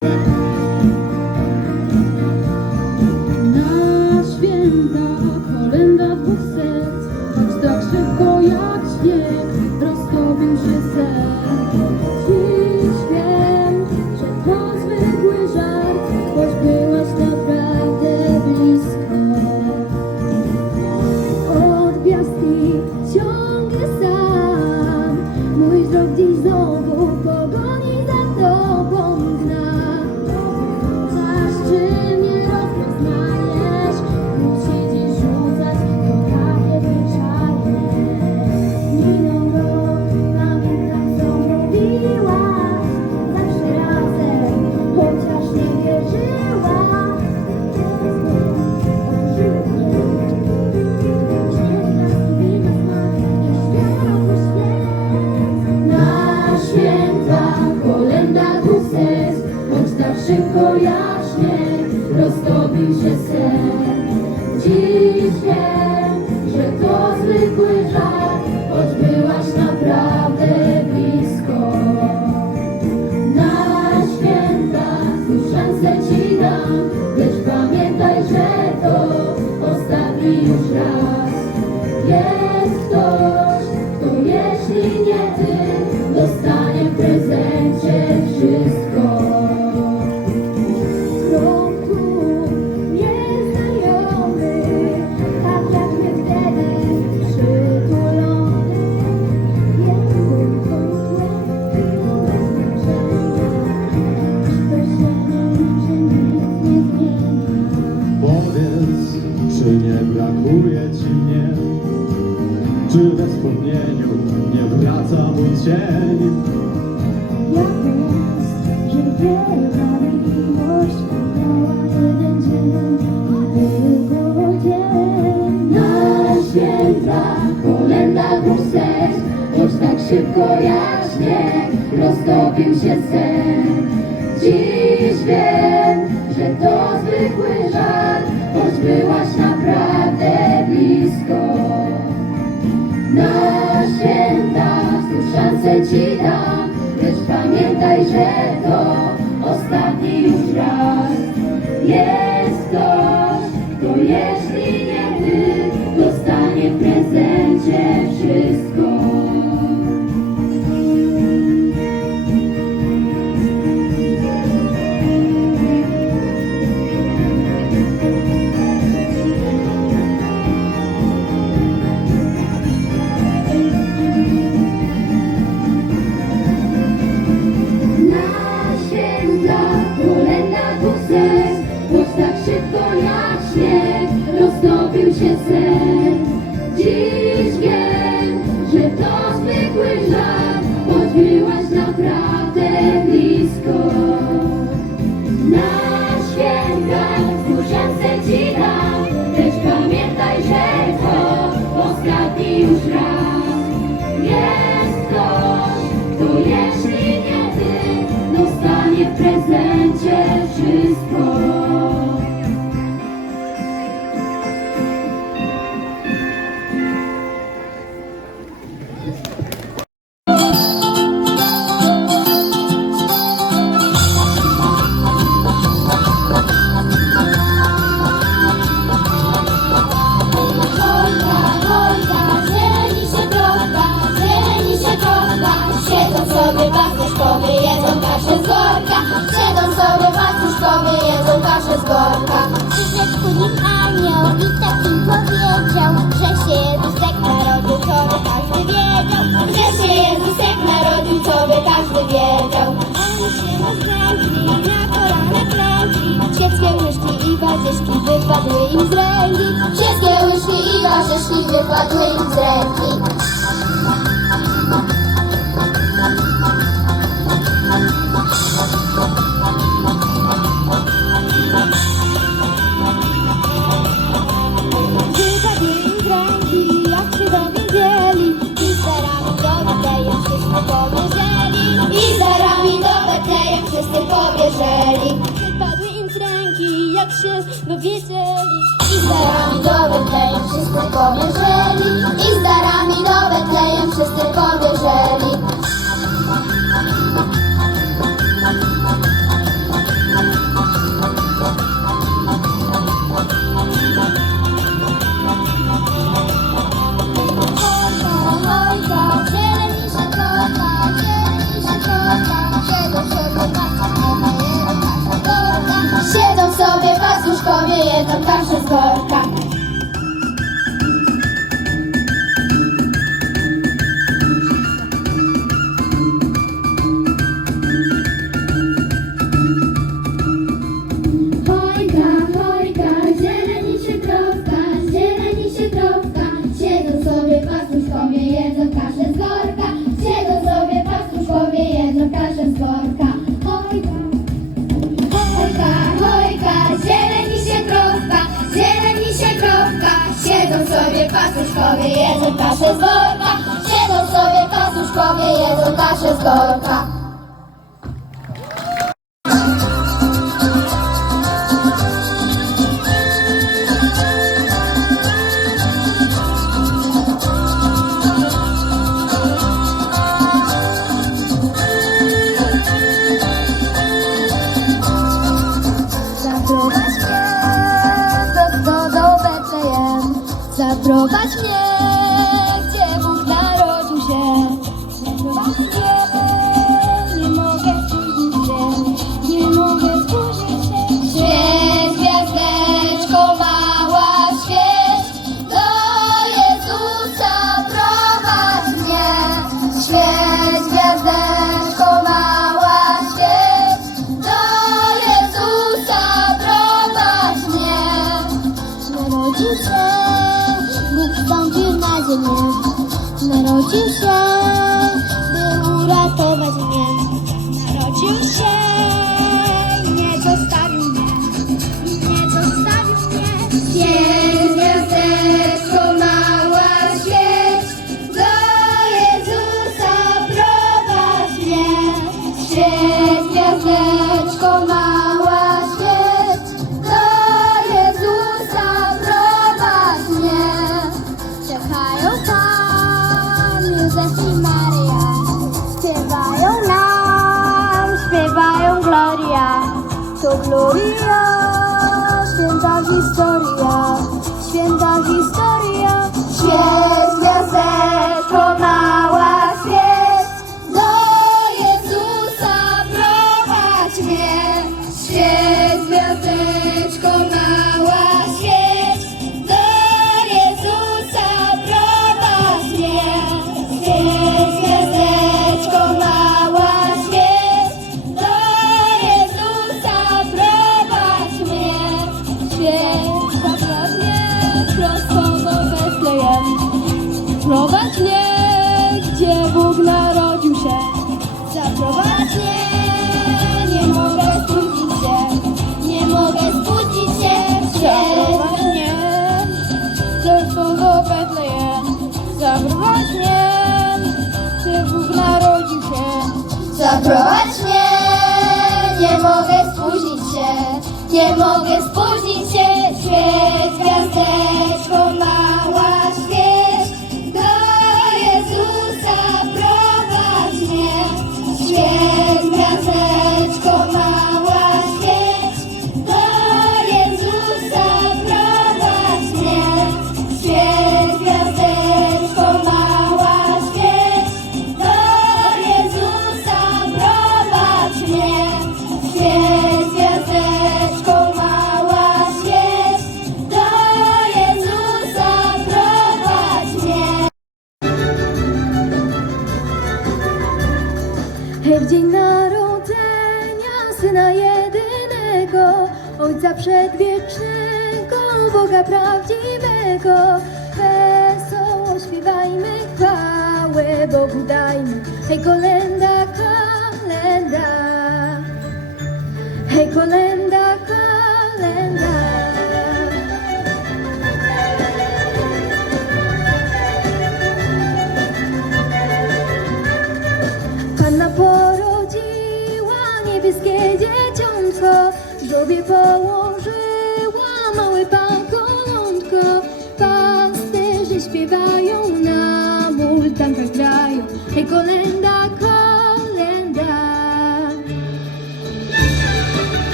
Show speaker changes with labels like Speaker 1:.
Speaker 1: Na roztopił się sen. Dziś wiem, że to zwykły żart, choć byłaś naprawdę blisko. Na święta znów szansę ci lecz pamiętaj, że to ostatni już raz. Jest ktoś, kto jeśli nie ty, dostanie w prezencie wszystko.
Speaker 2: Wspomnieniu nie wraca mój cień?
Speaker 1: Jak jest, że wielka miłość miała jeden dzień, tylko dzień. Na święta kolenda serc, choć tak szybko jak śnieg roztopił się sen. Dziś wiem, że to zwykły żart, choć byłaś naprawdę blisko. Na święta znów szansę ci dam, lecz pamiętaj, że to ostatni już raz. Jest ktoś, kto jeśli nie ty, dostanie w prezencie wszystko.
Speaker 3: Wypadły im z ręki. Wszystkie łyżki i warzyszki wypadły darami do Betlejem wszyscy powierzeli. I z darami do Betlejem wszyscy powierzeli.
Speaker 1: Kasuszkowie jedzą kaszę z worka. Siedzą sobie kasuszkowie jedzą kaszę z worka. Удачи! narodził się. Betlejem, zaprowadź mnie, Ty Bóg narodził się. Zaprowadź mnie, nie mogę spóźnić się, nie mogę spóźnić
Speaker 4: Za przedwiecznego Boga prawdziwego. Wesoło śpiewajmy chwałę Bogu dajmy. Hej